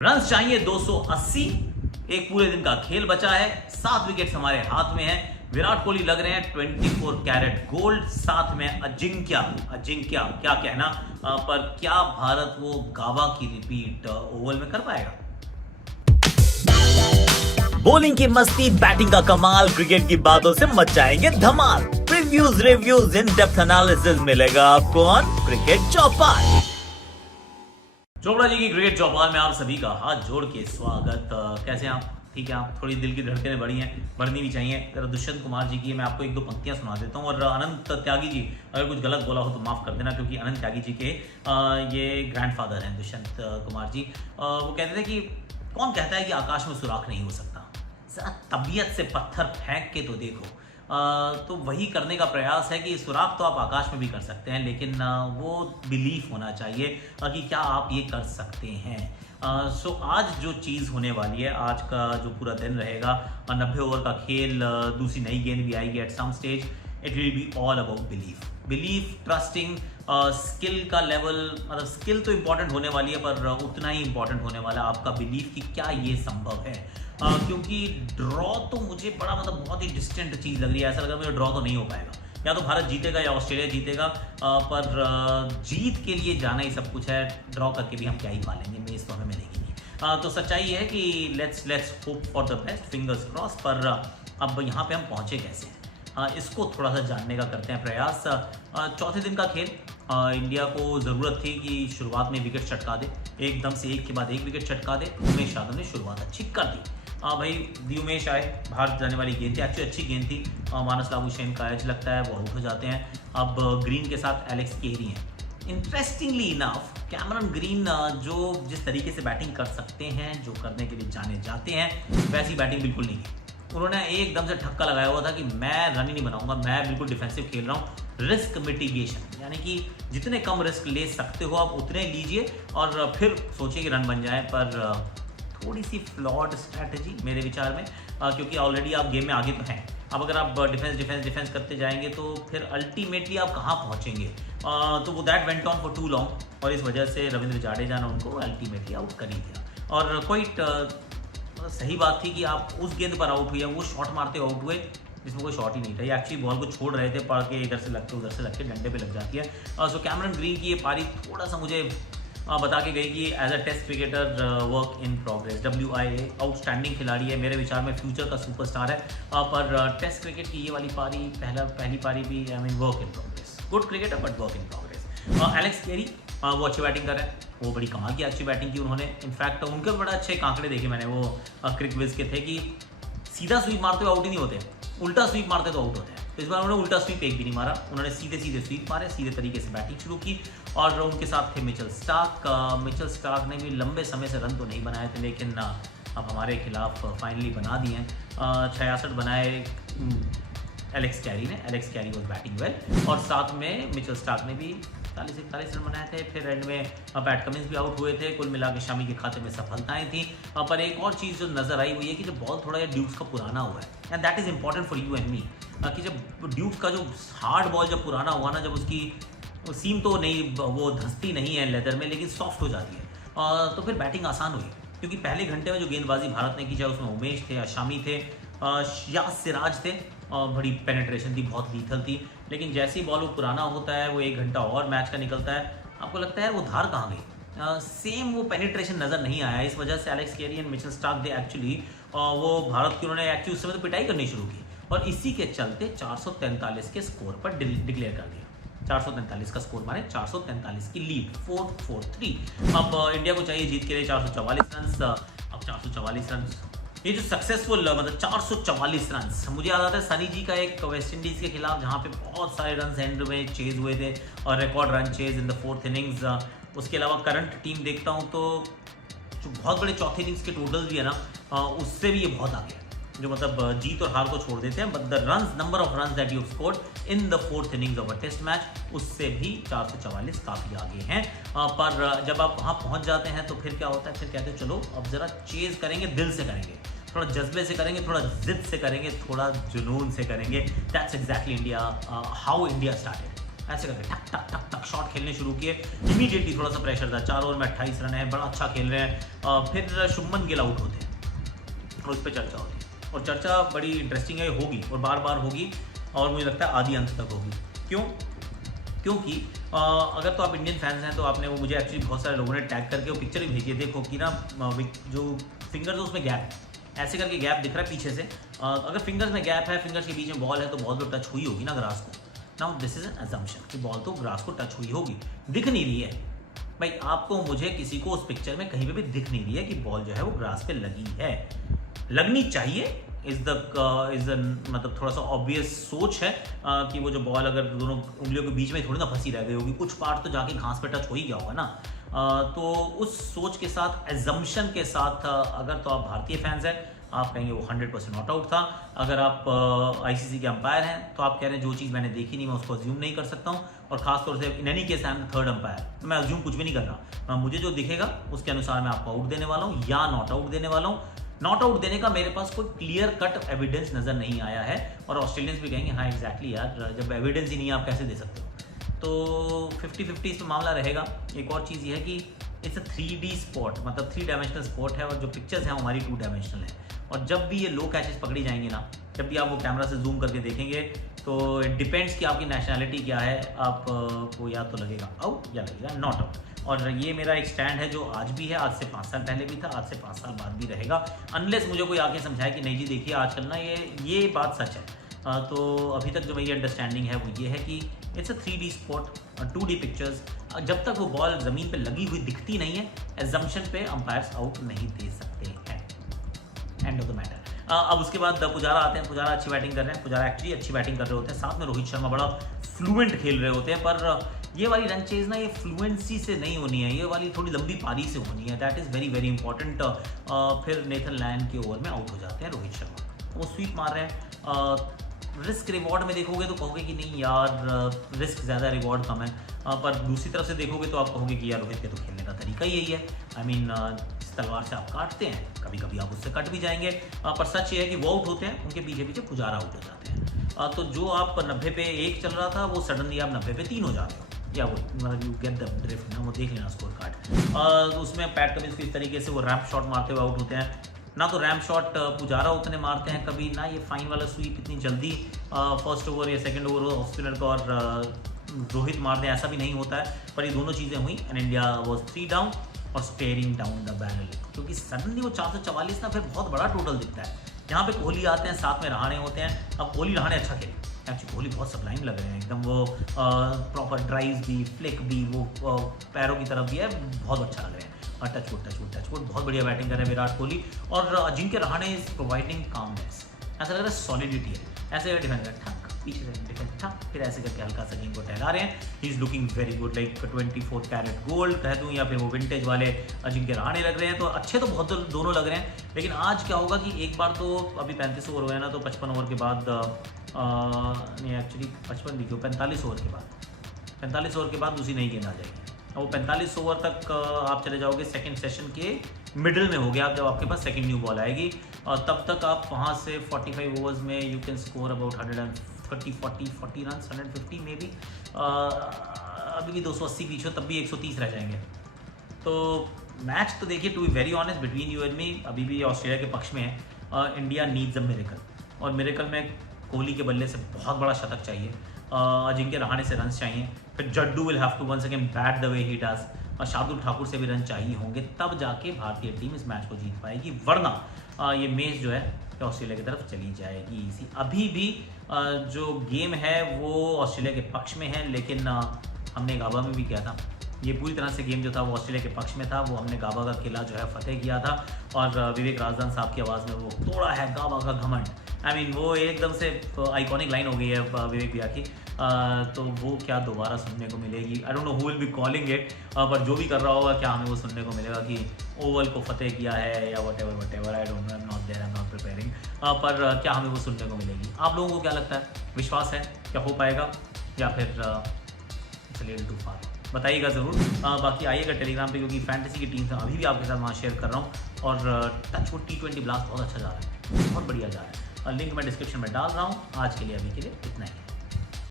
Runs चाहिए 280। एक पूरे दिन का खेल बचा है, 7 विकेट्स हमारे हाथ में है। विराट कोहली लग रहे हैं 24 कैरेट गोल्ड, साथ में अजिंक्य अजिंक्य क्या कहना। पर क्या भारत वो गावा की रिपीट ओवल में कर पाएगा? बॉलिंग की मस्ती, बैटिंग का कमाल, क्रिकेट की बातों से मच जाएंगे धमाल। Previews, reviews, in depth analysis मिलेगा आपको ऑन क्रिकेट चौपाल। चोपड़ा जी की क्रिकेट चौपाल में आप सभी का हाथ जोड़ के स्वागत। कैसे हैं आप? ठीक है, आप थोड़ी दिल की धड़कनें बढ़ी हैं, बढ़नी भी चाहिए। जरा दुष्यंत कुमार जी की मैं आपको एक दो पंक्तियां सुना देता हूँ। और अनंत त्यागी जी, अगर कुछ गलत बोला हो तो माफ़ कर देना, क्योंकि अनंत त्यागी जी के ये ग्रैंडफादर हैं दुष्यंत कुमार जी। वो कहते थे कि कौन कहता है कि आकाश में सुराख नहीं हो सकता, तबीयत से पत्थर फेंक के तो देखो। तो वही करने का प्रयास है कि सुराख तो आप आकाश में भी कर सकते हैं, लेकिन वो बिलीफ होना चाहिए कि क्या आप ये कर सकते हैं। सो आज जो चीज़ होने वाली है, आज का जो पूरा दिन रहेगा, 90 ओवर का खेल, दूसरी नई गेंद भी आएगी at some stage. It will be all about belief, trusting, skill का लेवल। मतलब स्किल तो इंपॉर्टेंट होने वाली है, पर उतना ही इंपॉर्टेंट होने वाला है आपका बिलीफ कि क्या ये संभव है। क्योंकि ड्रॉ तो मुझे बड़ा बहुत ही डिस्टेंट चीज़ लग रही है। ऐसा लग रहा है मुझे ड्रॉ तो नहीं हो पाएगा, या तो भारत जीतेगा या ऑस्ट्रेलिया जीतेगा। पर जीत के लिए जाना ही सब कुछ है, ड्रॉ करके भी हम क्या ही पालेंगे, मेज तो हमें मिलेगी नहीं। तो सच्चाई है कि let's hope for the best, fingers cross. पर अब यहाँ पे हम पहुँचे कैसे हैं, इसको थोड़ा सा जानने का करते हैं प्रयास। चौथे दिन का खेल, इंडिया को ज़रूरत थी कि शुरुआत में विकेट चटका दे, एकदम से एक के बाद एक विकेट चटका दे। उमेश यादव ने शुरुआत अच्छी कर दी। भाई दी उमेश आए, बाहर जाने वाली गेंद थी, एक्चुअली अच्छी गेंद थी। मानस लाबुशेन का एज लगता है, वो आउट हो जाते हैं। अब ग्रीन के साथ एलेक्स केरी हैं। इंटरेस्टिंगली इनफ कैमरन ग्रीन जो जिस तरीके से बैटिंग कर सकते हैं, जो करने के लिए जाने जाते हैं, वैसी बैटिंग बिल्कुल नहीं की। उन्होंने एकदम से ठक्का लगाया हुआ था कि मैं रन ही नहीं बनाऊंगा, मैं बिल्कुल डिफेंसिव खेल रहा हूँ। रिस्क मिटिगेशन, यानी कि जितने कम रिस्क ले सकते हो आप उतने लीजिए और फिर सोचिए कि रन बन जाए। पर थोड़ी सी फ्लॉड स्ट्रैटेजी मेरे विचार में, क्योंकि ऑलरेडी आप गेम में आगे तो हैं। अब अगर आप डिफेंस करते जाएंगे तो फिर अल्टीमेटली आप कहाँ पहुँचेंगे। तो वो that went on for too long, और इस वजह से रविंद्र जाडेजा ने उनको अल्टीमेटली आउट कर ही दिया। और कोई सही बात थी कि आप उस गेंद पर आउट हुए, वो शॉट मारते आउट हुए जिसमें कोई शॉट ही नहीं था। ये एक्चुअली बॉल को छोड़ रहे थे, पड़ के इधर से लगते उधर से लगते डंडे पे लग जाती है। सो कैमरन ग्रीन की ये पारी थोड़ा सा मुझे बता के गई कि as a test cricketer work in progress. WIA outstanding खिलाड़ी है, मेरे विचार में फ्यूचर का सुपरस्टार है। पर टेस्ट क्रिकेट की ये वाली पारी, पहली पारी भी work in progress. Good cricketer but work in progress. Alex Carey वो अच्छी बैटिंग कर रहे हैं, वो बड़ी कमाल की अच्छी बैटिंग की उन्होंने। इनफैक्ट उनके बड़े अच्छे कांकड़े देखे मैंने, वो क्रिकविज के थे कि सीधा स्वीप मारते हुए आउट ही नहीं होते, उल्टा स्वीप मारते तो आउट होते हैं। तो इस बार उन्होंने उल्टा स्वीप एक भी नहीं मारा, उन्होंने सीधे स्वीप मारे, सीधे तरीके से बैटिंग शुरू की। और उनके साथ थे मिचेल स्टार्क ने भी लंबे समय से रन तो नहीं बनाए थे, लेकिन अब हमारे खिलाफ फाइनली बना दिए हैं। 66 बनाए Alex Carey was batting well, और साथ में मिचेल स्टार्क ने भी 41 रन बनाए थे। फिर एंड में पैट कमिंस भी आउट हुए थे। कुल मिला के शामी के खाते में सफलताएं थी। पर एक और चीज़ जो नजर आई हुई है कि जब बॉल थोड़ा या ड्यूक्स का पुराना हुआ है, and that is important for you and मी, कि जब ड्यूक्स का जो हार्ड बॉल जब पुराना हुआ ना, जब उसकी सीम तो नहीं, वो धंसती नहीं है लेदर में, लेकिन सॉफ्ट हो जाती है, तो फिर बैटिंग आसान हुई। क्योंकि पहले घंटे में जो गेंदबाजी भारत ने की, चाहे उसमें उमेश थे, अशामी थे या सिराज थे, बड़ी पेनिट्रेशन थी, बहुत लीथल थी। लेकिन जैसे ही बॉल वो पुराना होता है, वो एक घंटा और मैच का निकलता है, आपको लगता है वो धार कहाँ गई, सेम वो पेनिट्रेशन नज़र नहीं आया। इस वजह से Alex Carey and Mitchell Starc they actually वो भारत की उन्होंने एक्चुअली उस समय तो पिटाई करनी शुरू की, और इसी के चलते 443 के स्कोर पर डिक्लेयर कर दिया। 443 का स्कोर माने 443 की लीड, 4-4-3। अब इंडिया को चाहिए जीत के लिए 444 रन। अब 444 रन, ये जो सक्सेसफुल 444 रन, मुझे याद आता है सनी जी का एक वेस्ट इंडीज़ के खिलाफ, जहाँ पे बहुत सारे रन एंड में चेज हुए थे, और record run chase in the 4th innings. उसके अलावा करंट टीम देखता हूँ तो जो बहुत बड़े चौथे इनिंग्स के टोटल भी है ना, उससे भी ये बहुत आगे है, जो जीत और हार को छोड़ देते हैं। But the number of run that you scored in the 4th innings of a test match, उससे भी 444 काफ़ी आगे हैं। पर जब आप वहाँ पहुँच जाते हैं तो फिर क्या होता है, फिर कहते हैं चलो अब ज़रा चेज़ करेंगे, दिल से करेंगे, थोड़ा जज्बे से करेंगे, थोड़ा जिद से करेंगे, थोड़ा जुनून से करेंगे। That's exactly India, how India started. ऐसे करके टक टक टक टक शॉट खेलने शुरू किए। इमीडिएटली थोड़ा सा प्रेशर था, 4 ओवर में 28 रन है, बड़ा अच्छा खेल रहे हैं। फिर शुभमन गिल आउट होते हैं और उस पर चर्चा होती है, और चर्चा बड़ी इंटरेस्टिंग है, होगी और बार बार होगी, और मुझे लगता है आदि अंत तक होगी। क्यों? क्योंकि अगर तो आप इंडियन फैंस हैं तो आपने वो, मुझे एक्चुअली बहुत सारे लोगों ने टैग करके वो पिक्चर ही भेजी है, देखो कि ना जो फिंगर्स है उसमें गैप, ऐसे करके गैप दिख रहा है पीछे से। अगर फिंगर्स में गैप है, फिंगर्स के बीच में बॉल है, तो बॉल तो टच हुई होगी ना ग्रास को। Now this is an assumption कि बॉल तो ग्रास को टच हुई होगी, दिख नहीं रही है भाई आपको, मुझे, किसी को उस पिक्चर में कहीं पे भी दिख नहीं रही है कि बॉल जो है वो ग्रास पे लगी है। लगनी चाहिए इज द मतलब थोड़ा सा ऑब्वियस सोच है कि वो जो बॉल अगर दोनों उंगलियों के बीच में थोड़ी ना फंसी रह गई होगी, कुछ पार्ट तो जाके घास पे टच हो ही गया होगा ना। तो उस सोच के साथ, एजम्पशन के साथ, अगर तो आप भारतीय फैंस हैं आप कहेंगे वो 100% नॉट आउट था। अगर आप आईसीसी के अंपायर हैं तो आप कह रहे हैं जो चीज़ मैंने देखी नहीं मैं उसको अज्यूम नहीं कर सकता हूँ, और खासतौर से in any case I am the third umpire, तो मैं अज्यूम कुछ भी नहीं कर रहा। मुझे जो दिखेगा उसके अनुसार मैं आपको आउट देने वाला हूँ या नॉट आउट देने वाला हूँ। नॉट आउट देने का मेरे पास कोई क्लियर कट एविडेंस नजर नहीं आया है, और ऑस्ट्रेलियंस भी कहेंगे हाँ एग्जैक्टली यार, जब एविडेंस ही नहीं है आप कैसे दे सकते हो। तो 50-50 इस पर मामला रहेगा। एक और चीज़ ये है कि इट्स अ 3D स्पोर्ट, मतलब 3 डायमेंशनल स्पोर्ट है, और जो पिक्चर्स हैं हमारी 2 डायमेंशनल है। और जब भी ये लो कैचेस पकड़ी जाएंगी ना, जब भी आप वो कैमरा से जूम करके देखेंगे, तो इट डिपेंड्स कि आपकी नेशनैलिटी क्या है, आपको या तो लगेगा आउट या लगेगा नॉट आउट। और ये मेरा एक स्टैंड है जो आज भी है, आज से 5 साल पहले भी था, आज से 5 साल बाद भी रहेगा, अनलेस मुझे कोई आके समझाए कि नहीं जी देखिए आजकल ना ये बात सच है। तो अभी तक जो मेरी अंडरस्टैंडिंग है वो ये है कि it's a 3D sport, 2D pictures, जब तक वो बॉल ज़मीन पे लगी हुई दिखती नहीं है, एजम्पशन पे अंपायर्स आउट नहीं दे सकते हैं। End of the matter. अब उसके बाद पुजारा आते हैं। पुजारा अच्छी बैटिंग कर रहे हैं, पुजारा एक्चुअली अच्छी बैटिंग कर रहे होते हैं, साथ में रोहित शर्मा बड़ा फ्लुएंट खेल रहे होते हैं, पर ये वाली रन चेज ना ये फ्लुएंसी से नहीं होनी है, ये वाली थोड़ी लंबी पारी से होनी है, that is very very important. फिर नेथन लायन के ओवर में आउट हो जाते हैं रोहित शर्मा, वो स्वीप मार रहे हैं। रिस्क रिवॉर्ड में देखोगे तो कहोगे कि नहीं यार रिस्क ज़्यादा रिवॉर्ड कम है, पर दूसरी तरफ से देखोगे तो आप कहोगे कि यार रोहित के तो खेलने का तरीका यही है। आई मीन जिस तलवार से आप काटते हैं कभी कभी आप उससे कट भी जाएंगे, पर सच ये है कि वो आउट होते हैं, उनके पीछे पीछे पुजारा आउट हो जाते हैं। तो जो आप 90 पे 1 चल रहा था वो सडनली आप 90 पे 3 हो जाते हो, या वो मतलब यू गेट द ड्रिफ्ट ना, वो देख लेना स्कोर कार्ड। उसमें पैट कमिंस को इस तरीके से वो रैम्प शॉट मारते हुए आउट होते हैं। ना तो रैम्प शॉट पुजारा उतने मारते हैं कभी, ना ये फाइन वाला स्वीप इतनी जल्दी फर्स्ट ओवर या सेकंड ओवर ऑफ स्पिनर का और रोहित मारते हैं, ऐसा भी नहीं होता है। पर ये दोनों चीज़ें हुई एंड इंडिया वॉज 3 डाउन और स्टेयरिंग डाउन द बैरल, क्योंकि सडनली वो 444 ना फिर बहुत बड़ा टोटल दिखता है। यहाँ पे कोहली आते हैं, साथ में रहाणे होते हैं। अब कोहली रहाणे अच्छा खेले, एक्चुअली कोहली बहुत सबलाइन लग रहे हैं एकदम, वो प्रॉपर ड्राइव्स भी, फ्लिक भी, वो पैरों की तरफ भी है, बहुत अच्छा लग रहे हैं। टचवुड बहुत बढ़िया बैटिंग कर रहे हैं विराट कोहली, और Ajinkya Rahane is providing calmness, ऐसा लग रहा है सॉलिडिटी है। ऐसे डिफेंस ठक पीछे से डिफेंस ठक, फिर ऐसे करके हल्का सा गेम को टहला रहे हैं। He is looking very good, like 24 carat gold कह दूँ या फिर वो विंटेज वाले अजिंक्य रहाणे लग रहे हैं। तो अच्छे तो बहुत दोनों लग रहे हैं, लेकिन आज क्या होगा कि एक बार तो अभी 35 ओवर हुए ना, तो 55 ओवर के बाद नहीं एक्चुअली 55 भी क्यों 45 ओवर के बाद 45 ओवर के बाद दूसरी नई गेंद आ जाएगी। और वो 45 ओवर तक आप चले जाओगे सेकंड सेशन के मिडिल में हो गया, जब आपके पास सेकंड न्यू बॉल आएगी, और तब तक आप वहाँ से 45 ओवर्स में you can score about 140 run, 150 may be, अभी भी 280 पीछे तब भी 130 रह जाएंगे। तो मैच तो देखिए to be very honest between you and me अभी भी ऑस्ट्रेलिया के पक्ष में है। इंडिया नीड्स अ मिरेकल, और मिरेकल में कोहली के बल्ले से बहुत बड़ा शतक चाहिए, अजिंक्य रहाणे से रन चाहिए, फिर Jaddu will have to once again bat the way he does, और शार्दुल ठाकुर से भी रन चाहिए होंगे, तब जाके भारतीय टीम इस मैच को जीत पाएगी, वरना ये मैच जो है ऑस्ट्रेलिया की तरफ चली जाएगी। इसी अभी भी जो गेम है वो ऑस्ट्रेलिया के पक्ष में है, लेकिन हमने गाबा में भी किया था, ये पूरी तरह से गेम जो था वो ऑस्ट्रेलिया के पक्ष में था। वो हमने गाबा का किला जो है फतेह किया था, और विवेक राजदान साहब की आवाज़ में वो तोड़ा है गाबा का घमंड। आई मीन वो एकदम से आइकॉनिक लाइन हो गई है विवेक भैया की, तो वो क्या दोबारा सुनने को मिलेगी? आई don't know who will be calling it, पर जो भी कर रहा होगा क्या हमें वो सुनने को मिलेगा कि ओवल को फतेह किया है या whatever I don't know, I am not there, I am not preparing, पर क्या हमें वो सुनने को मिलेगी? आप लोगों को क्या लगता है, विश्वास है क्या हो पाएगा, या फिर चलिए टू फार? बताइएगा ज़रूर। बाकी आइएगा टेलीग्राम पे, क्योंकि फैंटेसी की टीम से अभी भी आपके साथ वहाँ शेयर कर रहा हूँ, और टचवुड T20 ब्लास्ट बहुत अच्छा जा रहा है, बहुत बढ़िया जा रहा है, और लिंक मैं डिस्क्रिप्शन में डाल रहा हूँ। आज के लिए अभी के लिए इतना ही है।